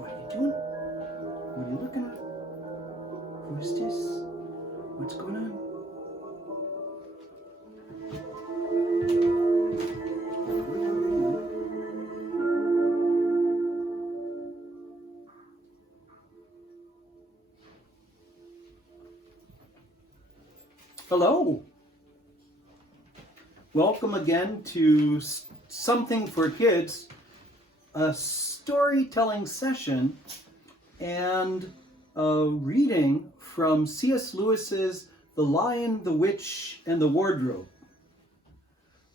What are you doing? What are you looking at? Who is this? What's going on? Hello. Welcome again to Something for Kids, a storytelling session and a reading from C.S. Lewis's The Lion, the Witch, and the Wardrobe.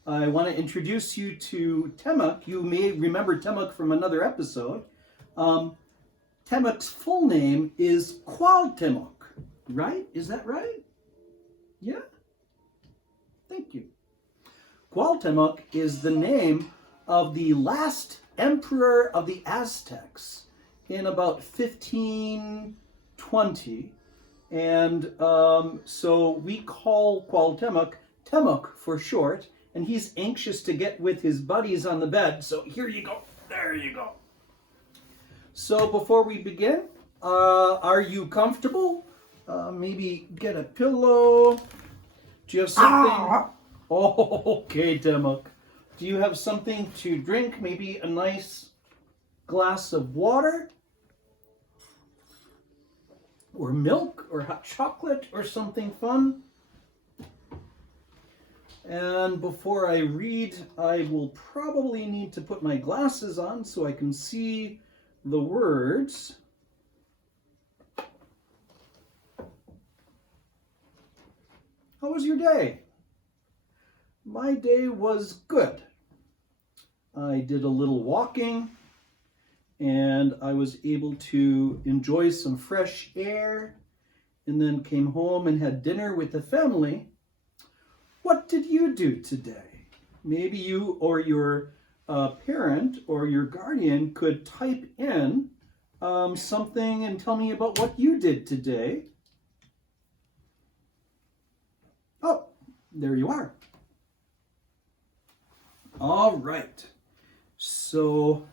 I want to introduce you to Temuk. You may remember Temuk from another episode. Temuk's full name is Cuauhtemoc, right? Is that right? Yeah? Thank you. Cuauhtemoc is the name of the last emperor of the Aztecs in about 1520. And so we call Cuauhtemoc Temuk for short, and he's anxious to get with his buddies on the bed. So here you go. There you go. So before we begin, are you comfortable? Maybe get a pillow. Do you have something? Oh, okay, Temuk. Do you have something to drink? Maybe a nice glass of water? Or milk? Or hot chocolate? Or something fun? And before I read, I will probably need to put my glasses on so I can see the words. How was your day? My day was good. I did a little walking and I was able to enjoy some fresh air and then came home and had dinner with the family. What did you do today? Maybe you or your parent or your guardian could type in something and tell me about what you did today. Oh, there you are. All right. So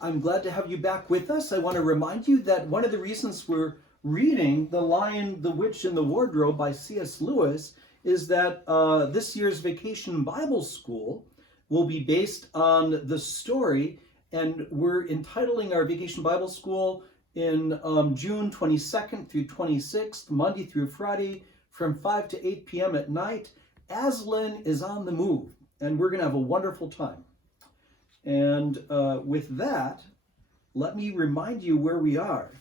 I'm glad to have you back with us. I want to remind you that one of the reasons we're reading The Lion, the Witch, and the Wardrobe by C.S. Lewis is that this year's Vacation Bible School will be based on the story, and we're entitling our Vacation Bible School in June 22nd through 26th, Monday through Friday, from 5 to 8 p.m. at night. Aslan is on the move, and we're going to have a wonderful time. And with that, let me remind you where we are.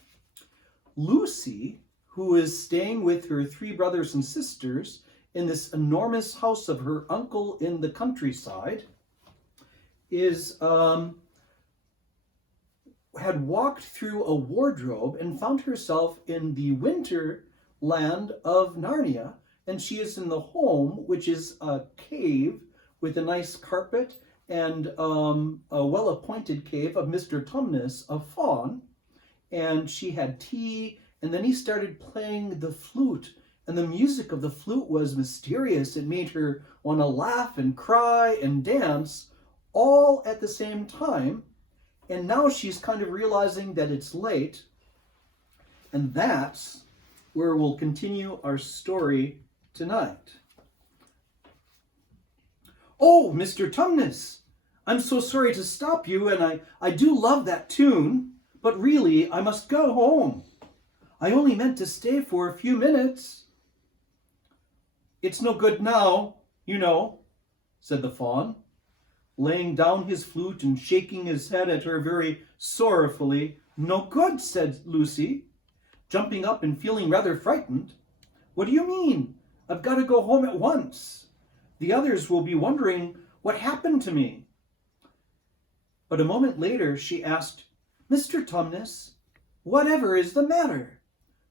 Lucy, who is staying with her 3 brothers and sisters in this enormous house of her uncle in the countryside, had walked through a wardrobe and found herself in the winter land of Narnia, and she is in the home, which is a cave with a nice carpet and a well-appointed cave of Mr. Tumnus, a faun, and she had tea, and then he started playing the flute, and the music of the flute was mysterious. It made her want to laugh and cry and dance all at the same time, and now she's kind of realizing that it's late, and that's where we'll continue our story tonight. Oh, Mr. Tumnus, I'm so sorry to stop you, and I do love that tune, but really, I must go home. I only meant to stay for a few minutes. It's no good now, you know, said the faun, laying down his flute and shaking his head at her very sorrowfully. No good, said Lucy, jumping up and feeling rather frightened. What do you mean? I've got to go home at once. The others will be wondering what happened to me. But a moment later she asked, Mr. Tumnus, whatever is the matter?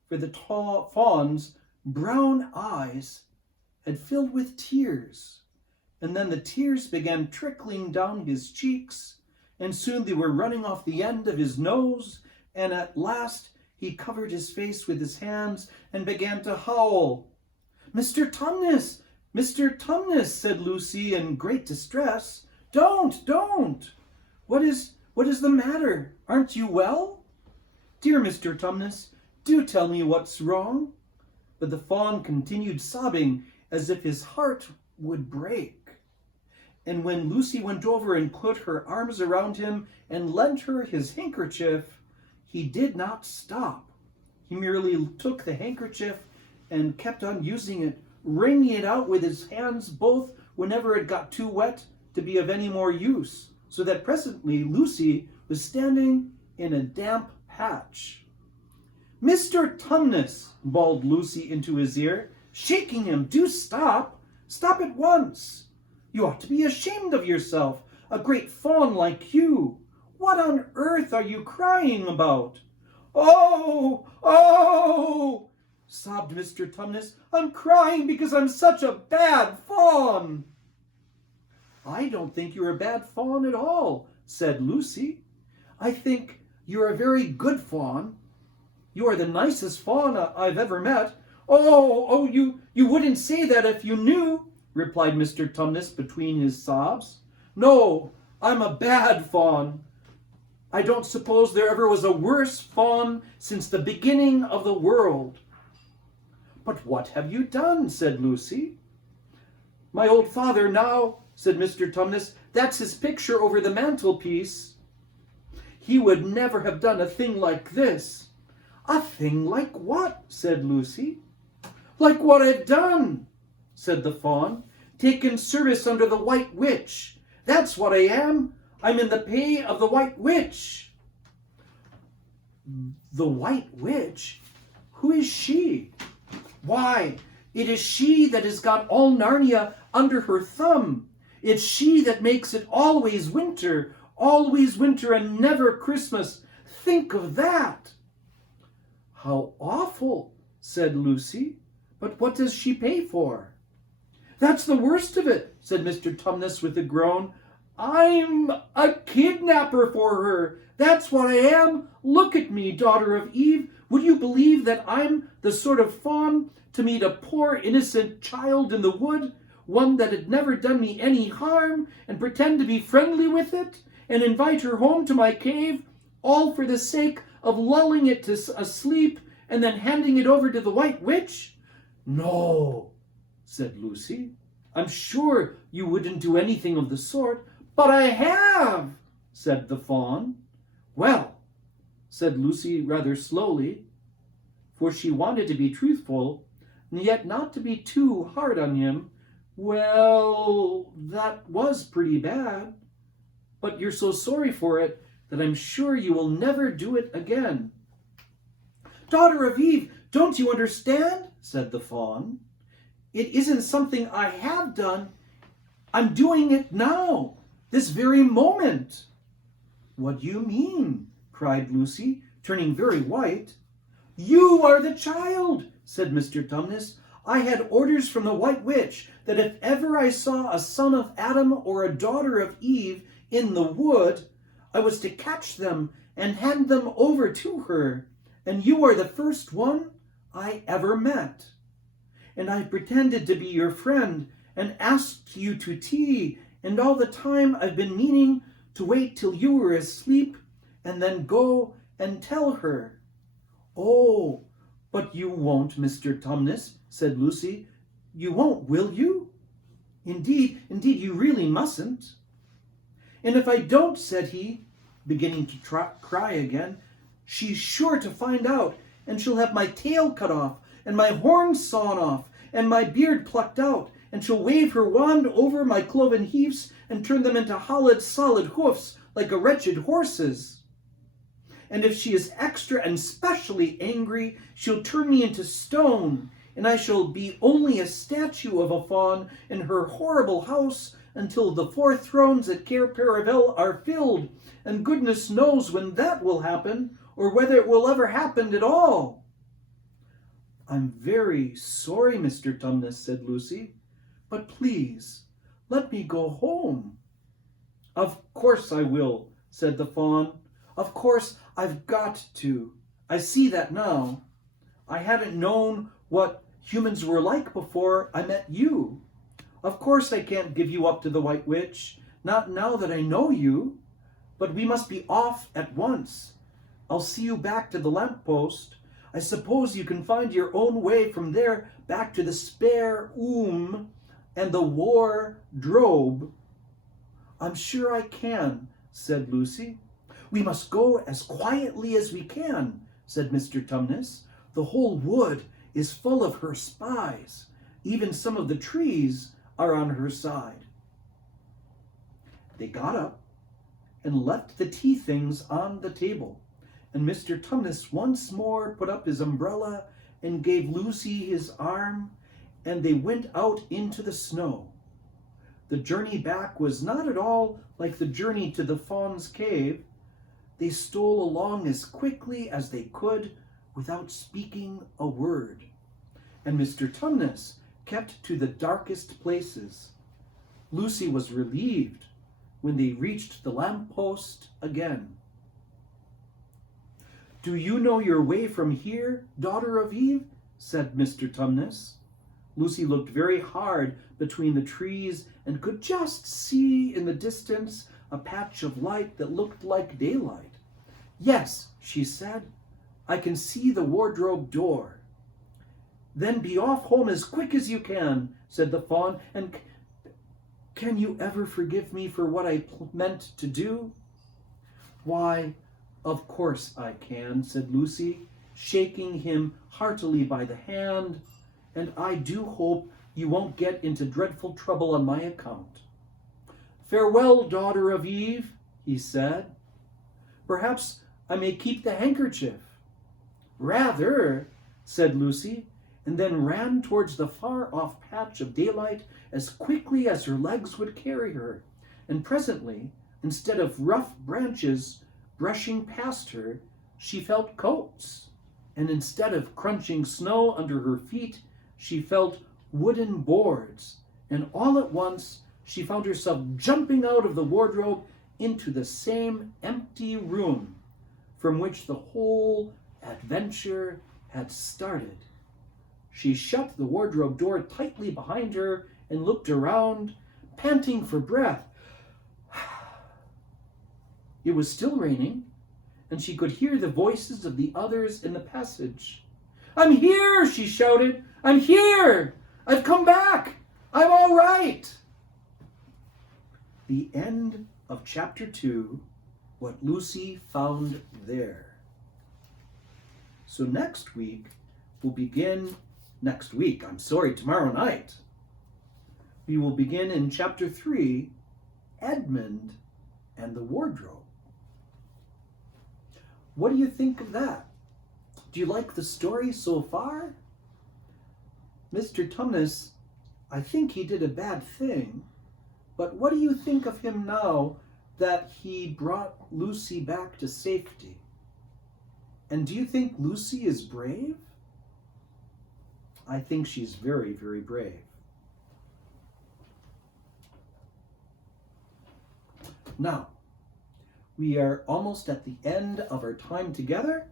For the faun's brown eyes had filled with tears, and then the tears began trickling down his cheeks, and soon they were running off the end of his nose, and at last he covered his face with his hands and began to howl. Mr. Tumnus, Mr. Tumnus, said Lucy in great distress. Don't. What is the matter? Aren't you well? Dear Mr. Tumnus, do tell me what's wrong." But the fawn continued sobbing as if his heart would break. And when Lucy went over and put her arms around him and lent her his handkerchief, he did not stop. He merely took the handkerchief and kept on using it, wringing it out with his hands both whenever it got too wet to be of any more use, so that presently Lucy was standing in a damp patch. "Mr. Tumnus," bawled Lucy into his ear, shaking him, "do stop! Stop at once! You ought to be ashamed of yourself, a great fawn like you. What on earth are you crying about?" "Oh, oh!" sobbed Mr. Tumnus. "I'm crying because I'm such a bad fawn." "I don't think you're a bad fawn at all," said Lucy. "I think you're a very good fawn. You are the nicest fawn I've ever met." Oh, you wouldn't say that if you knew," replied Mr. Tumnus between his sobs. "No, I'm a bad fawn. I don't suppose there ever was a worse fawn since the beginning of the world." "But what have you done?" said Lucy. "My old father now," said Mr. Tumnus, "that's his picture over the mantelpiece. He would never have done a thing like this." "A thing like what?" said Lucy. "Like what I've done," said the fawn. "Taken service under the White Witch. That's what I am. I'm in the pay of the White Witch." "The White Witch? Who is she?" "Why, it is she that has got all Narnia under her thumb. It's she that makes it always winter and never Christmas. Think of that." "How awful," said Lucy. "But what does she pay for?" "That's the worst of it," said Mr. Tumnus with a groan. "I'm a kidnapper for her. That's what I am. Look at me, daughter of Eve. Would you believe that I'm the sort of fawn to meet a poor innocent child in the wood, one that had never done me any harm, and pretend to be friendly with it, and invite her home to my cave, all for the sake of lulling it to asleep and then handing it over to the White Witch?" "No," said Lucy. "I'm sure you wouldn't do anything of the sort." "But I have," said the fawn. "Well," said Lucy rather slowly, for she wanted to be truthful, and yet not to be too hard on him. "Well, that was pretty bad. But you're so sorry for it that I'm sure you will never do it again." "Daughter of Eve, don't you understand?" said the fawn. "It isn't something I have done. I'm doing it now, this very moment." "What do you mean?" cried Lucy, turning very white. "You are the child," said Mr. Tumnus. "I had orders from the White Witch that if ever I saw a son of Adam or a daughter of Eve in the wood, I was to catch them and hand them over to her, and you are the first one I ever met. And I pretended to be your friend and asked you to tea, and all the time I've been meaning to wait till you were asleep and then go and tell her." "Oh, but you won't, Mr. Tumnus," said Lucy. "You won't, will you?" Indeed, you really mustn't." "And if I don't," said he, beginning to cry again, "she's sure to find out, and she'll have my tail cut off, and my horns sawn off, and my beard plucked out, and she'll wave her wand over my cloven heaths and turn them into hollowed solid hoofs like a wretched horse's. And if she is extra and specially angry, she'll turn me into stone, and I shall be only a statue of a fawn in her horrible house until the 4 thrones at Cair Paravel are filled, and goodness knows when that will happen, or whether it will ever happen at all." "I'm very sorry, Mr. Tumnus," said Lucy, "but please, let me go home." "Of course I will," said the fawn. "Of course I've got to. I see that now. I hadn't known what humans were like before I met you. Of course I can't give you up to the White Witch, not now that I know you. But we must be off at once. I'll see you back to the lamppost. I suppose you can find your own way from there back to the spare and the wardrobe. I'm sure I can, said Lucy. We must go as quietly as we can, said Mr. Tumnus. The whole wood is full of her spies. Even some of the trees are on her side. They got up and left the tea things on the table, and Mr. Tumnus once more put up his umbrella and gave Lucy his arm, and they went out into the snow. The journey back was not at all like the journey to the Fawn's cave. They stole along as quickly as they could without speaking a word, and Mr. Tumnus kept to the darkest places. Lucy was relieved when they reached the lamppost again. Do you know your way from here, daughter of Eve? Said Mr. Tumnus. Lucy looked very hard between the trees and could just see in the distance a patch of light that looked like daylight. Yes, she said, I can see the wardrobe door. Then be off home as quick as you can, said the Fawn, and can you ever forgive me for what I meant to do? Why, of course I can, said Lucy, shaking him heartily by the hand, and I do hope you won't get into dreadful trouble on my account. Farewell, daughter of Eve, he said. Perhaps I may keep the handkerchief. Rather, said Lucy, and then ran towards the far-off patch of daylight as quickly as her legs would carry her, and presently, instead of rough branches brushing past her, she felt coats, and instead of crunching snow under her feet, she felt wooden boards, and all at once she found herself jumping out of the wardrobe into the same empty room from which the whole adventure had started. She shut the wardrobe door tightly behind her and looked around, panting for breath. It was still raining, and she could hear the voices of the others in the passage. I'm here, she shouted. I'm here. I've come back. I'm all right. The end of chapter 2, What Lucy Found There. So tomorrow night, we will begin in chapter 3, Edmund and the Wardrobe. What do you think of that? Do you like the story so far? Mr. Tumnus, I think he did a bad thing, but what do you think of him now that he brought Lucy back to safety? And do you think Lucy is brave? I think she's very, very brave. Now, we are almost at the end of our time together,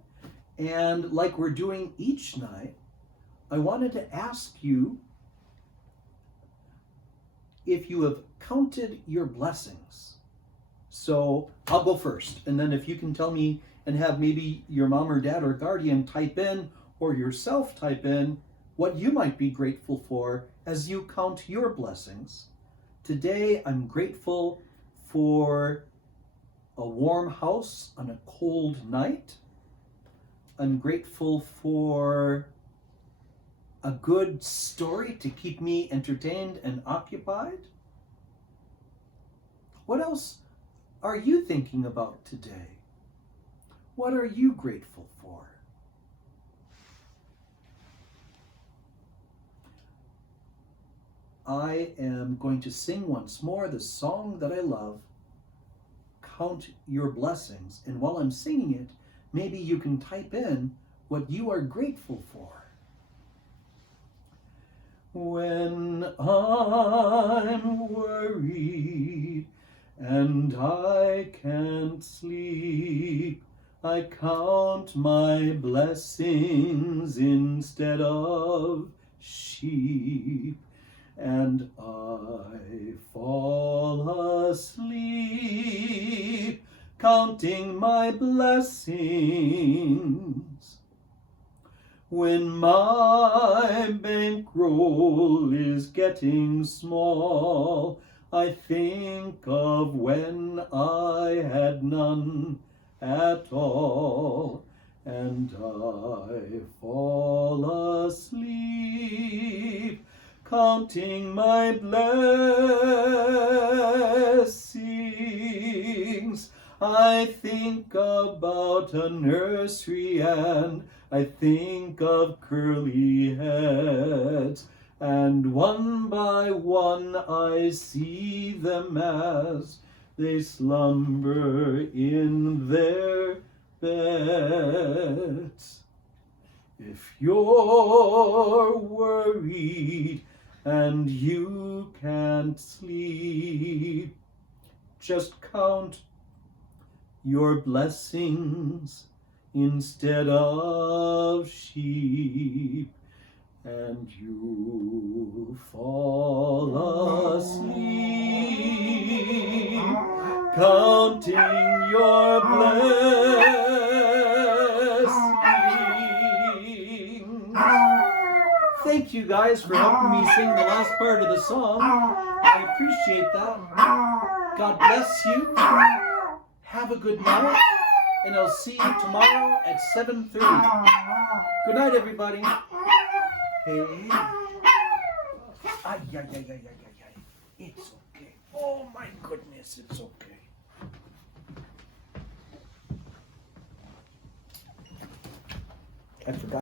and like we're doing each night, I wanted to ask you if you have counted your blessings. So I'll go first, and then if you can tell me and have maybe your mom or dad or guardian type in or yourself type in what you might be grateful for as you count your blessings. Today, I'm grateful for a warm house on a cold night. I'm grateful for a good story to keep me entertained and occupied. What else are you thinking about today? What are you grateful for? I am going to sing once more the song that I love, Count Your Blessings. And while I'm singing it, maybe you can type in what you are grateful for. When I'm worried and I can't sleep, I count my blessings instead of sheep, and I fall asleep counting my blessings. When my bankroll is getting small, I think of when I had none at all, and I fall asleep, counting my blessings. I think about a nursery and I think of curly heads, and one by one I see them as they slumber in their beds. If you're worried and you can't sleep, just count your blessings instead of sheep, and you fall asleep, counting your blessings. Thank you guys for helping me sing the last part of the song. I appreciate that. God bless you. Have a good night, and I'll see you tomorrow at 7:30. Good night, everybody. Hey. Ay. It's okay. Oh my goodness, it's okay. I forgot.